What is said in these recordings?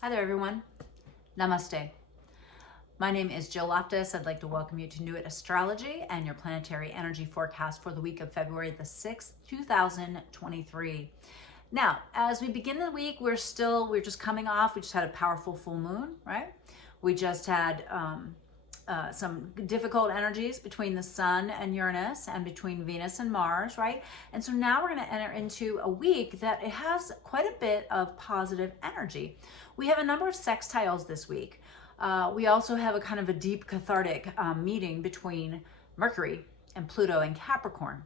Hi there, everyone. Namaste. My name is Jill Loftus. I'd like to welcome you to Nuit Astrology and your planetary energy forecast for the week of February the 6th, 2023. Now, as we begin the week, we're just coming off. We just had a powerful full moon, right? We just had some difficult energies between the Sun and Uranus and between Venus and Mars, right? And so now we're going to enter into a week that it has quite a bit of positive energy. We have a number of sextiles this week. We also have a kind of a deep cathartic meeting between Mercury and Pluto and Capricorn.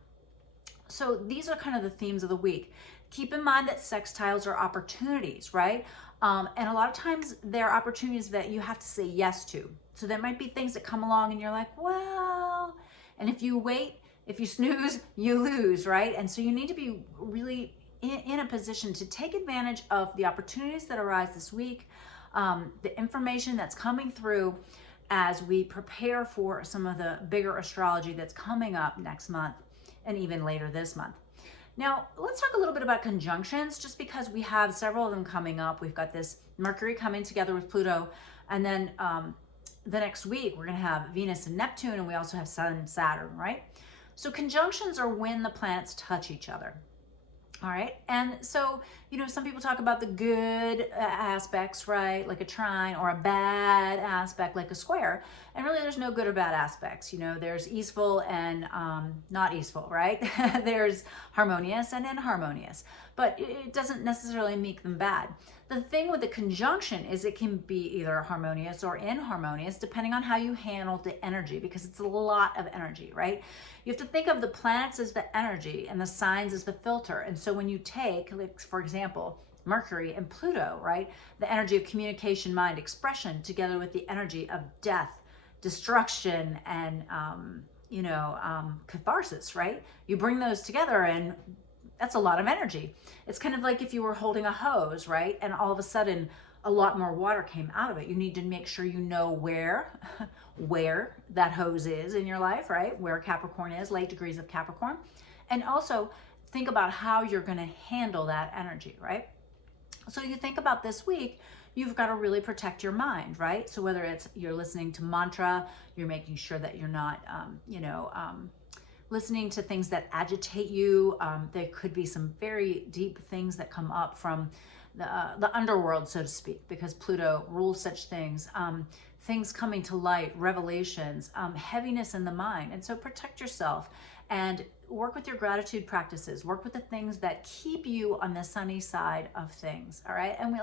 So these are kind of the themes of the week. Keep in mind that sextiles are opportunities, right? And a lot of times they're opportunities that you have to say yes to. So there might be things that come along and you're like, well, and if you wait, if you snooze, you lose, right? And so you need to be really in a position to take advantage of the opportunities that arise this week, the information that's coming through as we prepare for some of the bigger astrology that's coming up next month and even later this month. Now, let's talk a little bit about conjunctions, just because we have several of them coming up. We've got this Mercury coming together with Pluto, and then the next week we're going to have Venus and Neptune, and we also have Sun and Saturn, right? So conjunctions are when the planets touch each other. All right. And so, some people talk about the good aspects, right? Like a trine, or a bad aspect, like a square. And really, there's no good or bad aspects. There's easeful and not easeful, right? There's harmonious and inharmonious, but it doesn't necessarily make them bad. The thing with the conjunction is it can be either harmonious or inharmonious, depending on how you handle the energy, because it's a lot of energy, right? You have to think of the planets as the energy and the signs as the filter. And so when you take, like, for example, Mercury and Pluto, right? The energy of communication, mind, expression, together with the energy of death, destruction, and, catharsis, right? You bring those together and that's a lot of energy. It's kind of like if you were holding a hose, right? And all of a sudden a lot more water came out of it. You need to make sure you know where that hose is in your life, right? Where Capricorn is, late degrees of Capricorn. And also think about how you're going to handle that energy, right? So you think about this week, you've got to really protect your mind, right? So whether it's you're listening to mantra, you're making sure that you're not, listening to things that agitate you. There could be some very deep things that come up from the underworld, so to speak, because Pluto rules such things. Things coming to light, revelations, heaviness in the mind. And so protect yourself and work with your gratitude practices. Work with the things that keep you on the sunny side of things, all right? And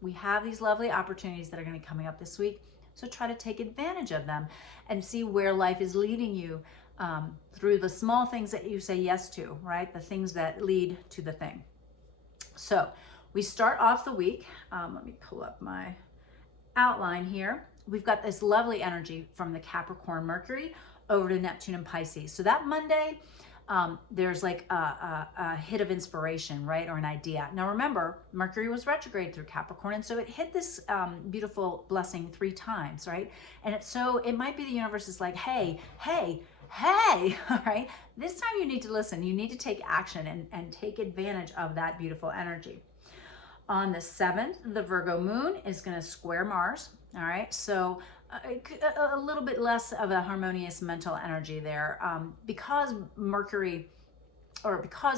we have these lovely opportunities that are going to be coming up this week. So try to take advantage of them and see where life is leading you through the small things that you say yes to, right? The things that lead to the thing. So we start off the week. Let me pull up my outline here. We've got this lovely energy from the Capricorn Mercury over to Neptune and Pisces. So that Monday, there's like a hit of inspiration, right? Or an idea. Now remember, Mercury was retrograde through Capricorn, and so it hit this beautiful blessing 3 times, right? And it might be the universe is like, hey, all right? This time you need to listen. You need to take action and take advantage of that beautiful energy. On the 7th, the Virgo moon is going to square Mars, all right? So a little bit less of a harmonious mental energy there, because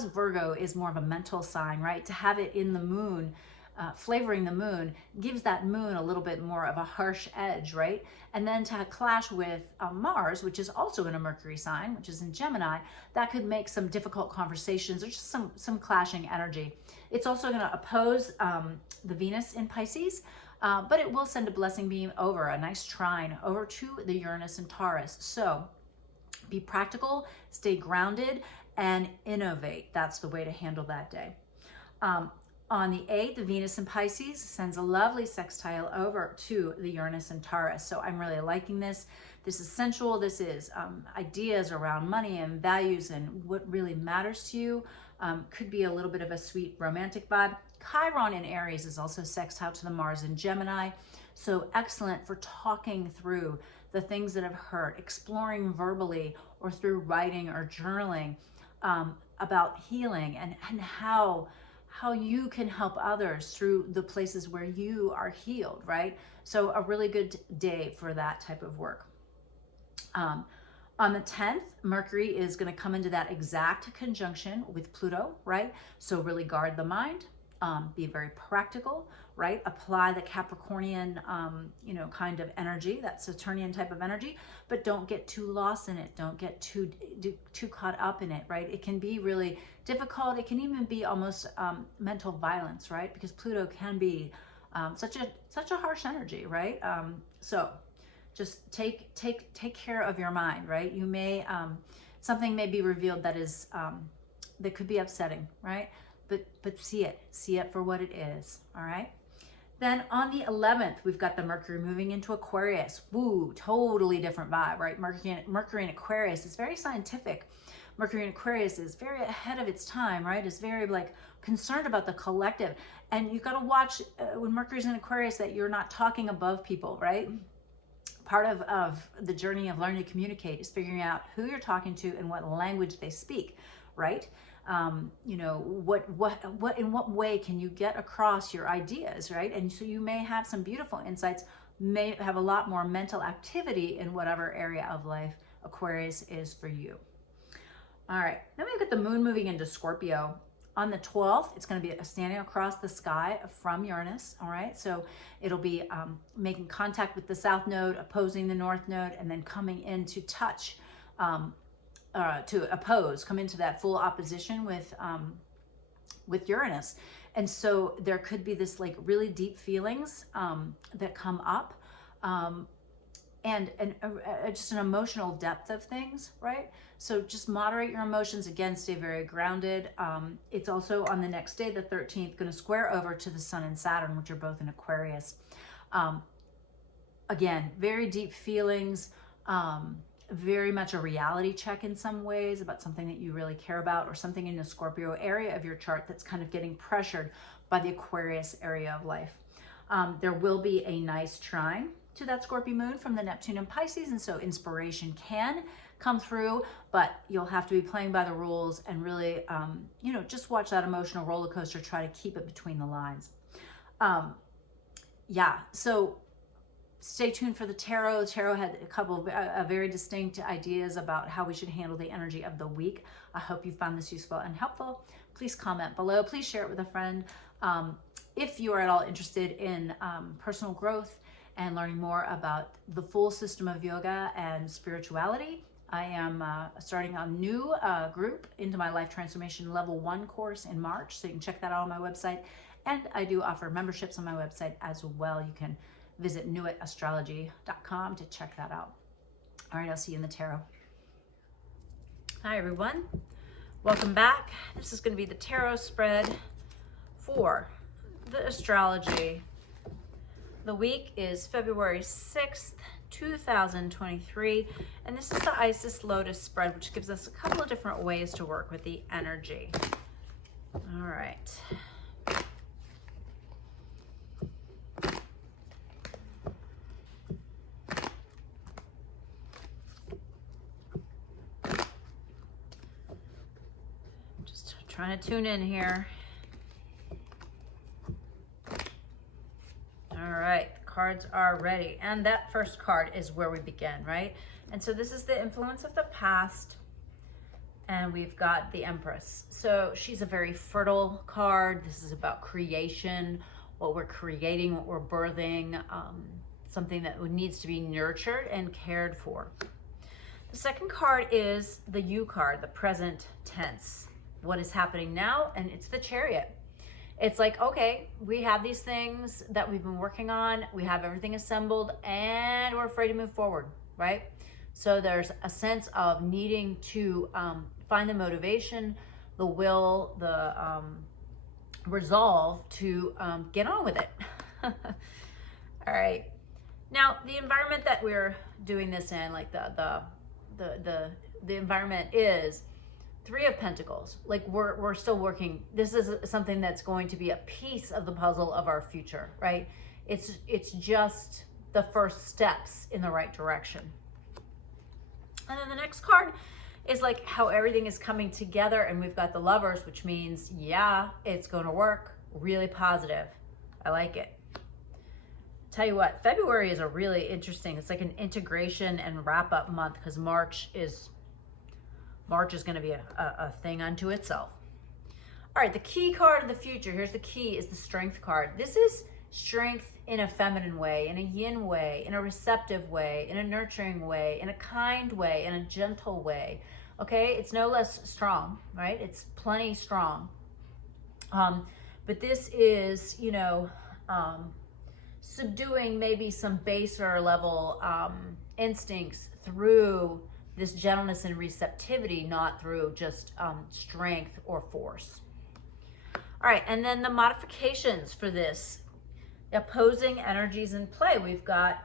Virgo is more of a mental sign, right? To have it in the moon, flavoring the moon, gives that moon a little bit more of a harsh edge, right? And then to clash with Mars, which is also in a Mercury sign, which is in Gemini, that could make some difficult conversations or just some clashing energy. It's also going to oppose the Venus in Pisces, but it will send a blessing beam over, a nice trine over to the Uranus and Taurus. So be practical, stay grounded, and innovate. That's the way to handle that day. On the 8th, the Venus in Pisces sends a lovely sextile over to the Uranus and Taurus. So I'm really liking this. This is sensual. This is ideas around money and values and what really matters to you. Could be a little bit of a sweet romantic vibe. Chiron in Aries is also sextile to the Mars in Gemini. So excellent for talking through the things that have hurt, exploring verbally or through writing or journaling about healing and how how you can help others through the places where you are healed, right? So a really good day for that type of work. On the 10th, Mercury is going to come into that exact conjunction with Pluto, right? So really guard the mind, be very practical, right? Apply the Capricornian, kind of energy, that Saturnian type of energy, but don't get too lost in it. Don't get too caught up in it, right? It can be really difficult. It can even be almost mental violence, right? Because Pluto can be such a harsh energy, right? So just take care of your mind, right? You may something may be revealed that is that could be upsetting, right? But see it for what it is. All right. Then on the 11th, we've got the Mercury moving into Aquarius. Woo, totally different vibe, right? Mercury in Aquarius is very scientific. Mercury in Aquarius is very ahead of its time, right? It's very like concerned about the collective. And you've got to watch when Mercury's in Aquarius that you're not talking above people, right? Part of the journey of learning to communicate is figuring out who you're talking to and what language they speak, right? In what way can you get across your ideas, right? And so you may have some beautiful insights, may have a lot more mental activity in whatever area of life Aquarius is for you. All right, then we've got the moon moving into Scorpio. On the 12th, it's going to be standing across the sky from Uranus, all right? So it'll be making contact with the south node, opposing the north node, and then coming into touch to oppose, come into that full opposition with Uranus. And so there could be this like really deep feelings that come up and just an emotional depth of things, right? So just moderate your emotions. Again, stay very grounded. It's also on the next day, the 13th, going to square over to the Sun and Saturn, which are both in Aquarius. Again, very deep feelings, very much a reality check in some ways about something that you really care about or something in the Scorpio area of your chart that's kind of getting pressured by the Aquarius area of life. There will be a nice trine to that Scorpio moon from the Neptune and Pisces, and so inspiration can come through, but you'll have to be playing by the rules and really, just watch that emotional roller coaster, try to keep it between the lines. So stay tuned for the tarot. The tarot had a couple of very distinct ideas about how we should handle the energy of the week. I hope you found this useful and helpful. Please comment below. Please share it with a friend. If you are at all interested in personal growth and learning more about the full system of yoga and spirituality, I am starting a new group into my Life Transformation Level 1 course in March, so you can check that out on my website. And I do offer memberships on my website as well. You can visit nuitastrology.com to check that out. All right, I'll see you in the tarot. Hi, everyone. Welcome back. This is going to be the tarot spread for the astrology. The week is February 6th, 2023, and this is the Isis Lotus spread, which gives us a couple of different ways to work with the energy. All right. Just trying to tune in here. All right, cards are ready. And that first card is where we begin, right? And so this is the influence of the past. And we've got the Empress. So she's a very fertile card. This is about creation, what we're creating, what we're birthing, something that needs to be nurtured and cared for. The second card is the U card, the present tense. What is happening now? And it's the Chariot. It's like, okay, we have these things that we've been working on. We have everything assembled and we're afraid to move forward, right? So there's a sense of needing to find the motivation, the will, the resolve to get on with it. All right. Now, the environment that we're doing this in, like the environment is Three of Pentacles. Like we're still working. This is something that's going to be a piece of the puzzle of our future, right? It's just the first steps in the right direction. And then the next card is like how everything is coming together, and we've got the Lovers, which means, yeah, it's going to work. Really positive. I like it. Tell you what, February is a really interesting, it's like an integration and wrap up month, because March is going to be a thing unto itself. All right, the key card of the future, here's the key, is the Strength card. This is strength in a feminine way, in a yin way, in a receptive way, in a nurturing way, in a kind way, in a gentle way. Okay, it's no less strong, right? It's plenty strong. But this is, you know, subduing maybe some baser level instincts through this gentleness and receptivity, not through just strength or force. All right, and then the modifications for this, the opposing energies in play. We've got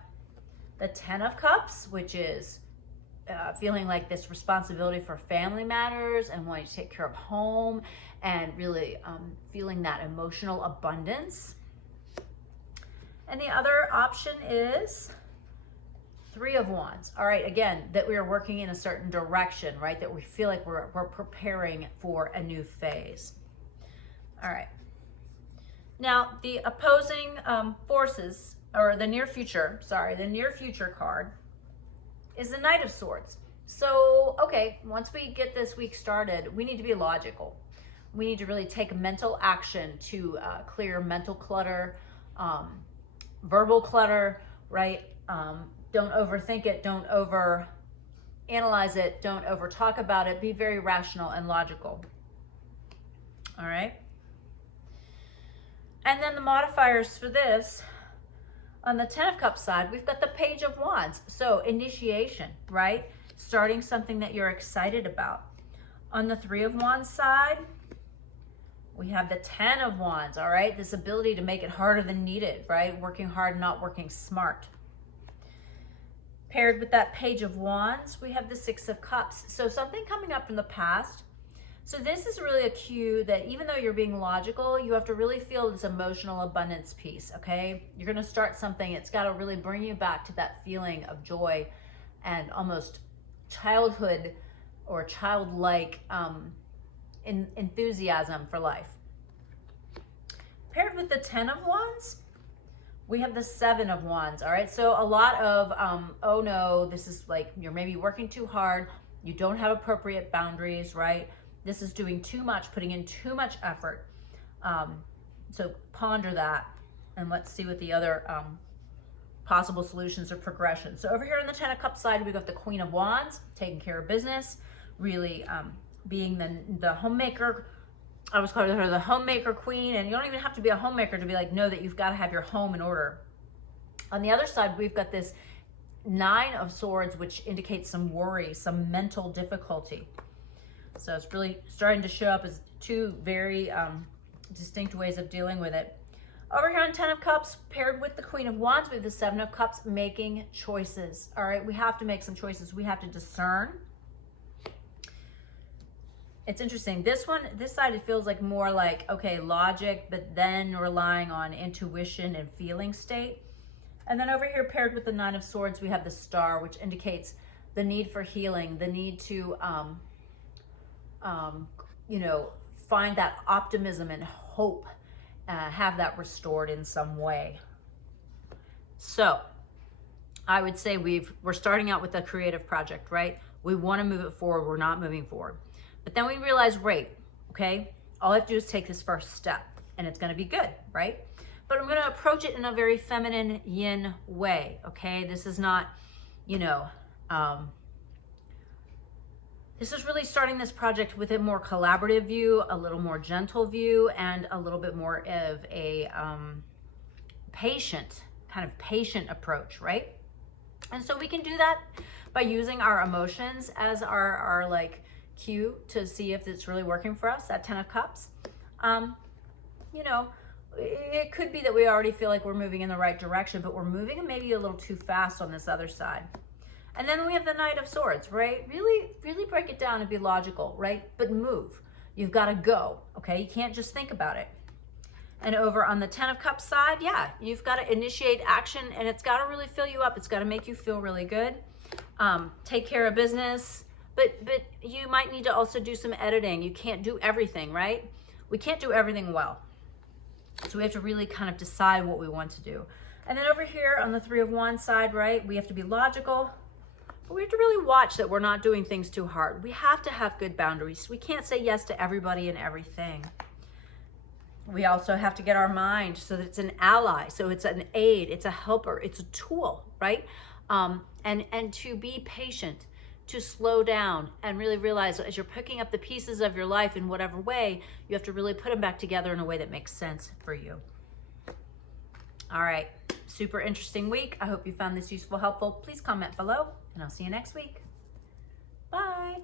the 10 of Cups, which is feeling like this responsibility for family matters and wanting to take care of home and really feeling that emotional abundance. And the other option is 3 of Wands. All right, again, that we are working in a certain direction, right? That we feel like we're preparing for a new phase. All right. Now, the opposing forces, or the near future, the near future card is the Knight of Swords. So, okay, once we get this week started, we need to be logical. We need to really take mental action to clear mental clutter, verbal clutter, right? Don't overthink it. Don't over analyze it. Don't over talk about it. Be very rational and logical. All right. And then the modifiers for this, on the 10 of Cups side, we've got the Page of Wands. So initiation, right? Starting something that you're excited about. On the 3 of Wands side, we have the 10 of Wands, all right? This ability to make it harder than needed, right? Working hard, not working smart. Paired with that Page of Wands, we have the 6 of Cups. So something coming up from the past. So this is really a cue that even though you're being logical, you have to really feel this emotional abundance piece, okay? You're going to start something. It's got to really bring you back to that feeling of joy and almost childhood or childlike enthusiasm for life. Paired with the 10 of Wands, we have the 7 of Wands, all right? So a lot of, oh no, this is like you're maybe working too hard. You don't have appropriate boundaries, right? This is doing too much, putting in too much effort. So ponder that, and let's see what the other possible solutions or progression. So over here on the 10 of Cups side, we've got the Queen of Wands, taking care of business, really being the homemaker. I was calling her the homemaker queen, and you don't even have to be a homemaker to be like, know that you've got to have your home in order. On the other side, we've got this 9 of Swords, which indicates some worry, some mental difficulty. So it's really starting to show up as 2 very distinct ways of dealing with it. Over here on 10 of Cups, paired with the Queen of Wands, we have the 7 of Cups, making choices. All right, we have to make some choices. We have to discern. It's interesting. This side, it feels like more like, okay, logic, but then relying on intuition and feeling state. And then over here, paired with the 9 of Swords, we have the Star, which indicates the need for healing, the need to, you know, find that optimism and hope, have that restored in some way. So I would say we're starting out with a creative project, right? We want to move it forward. We're not moving forward. But then we realize, right, okay, all I have to do is take this first step and it's going to be good, right? But I'm going to approach it in a very feminine yin way, okay? This is not, you know, this is really starting this project with a more collaborative view, a little more gentle view, and a little bit more of a patient approach, right? And so we can do that by using our emotions as our like cue to see if it's really working for us, that 10 of Cups. You know, it could be that we already feel like we're moving in the right direction, but we're moving maybe a little too fast on this other side. And then we have the Knight of Swords, right? Really, really break it down and be logical, right? But move. You've got to go, okay? You can't just think about it. And over on the 10 of Cups side, yeah, you've got to initiate action, and it's got to really fill you up. It's got to make you feel really good. Take care of business. But you might need to also do some editing. You can't do everything, right? We can't do everything well. So we have to really kind of decide what we want to do. And then over here on the Three of Wands side, right, we have to be logical, but we have to really watch that we're not doing things too hard. We have to have good boundaries. We can't say yes to everybody and everything. We also have to get our mind so that it's an ally, so it's an aid, it's a helper, it's a tool, right? And to be patient, to slow down and really realize as you're picking up the pieces of your life in whatever way, you have to really put them back together in a way that makes sense for you. All right, super interesting week. I hope you found this useful, helpful. Please comment below, and I'll see you next week. Bye.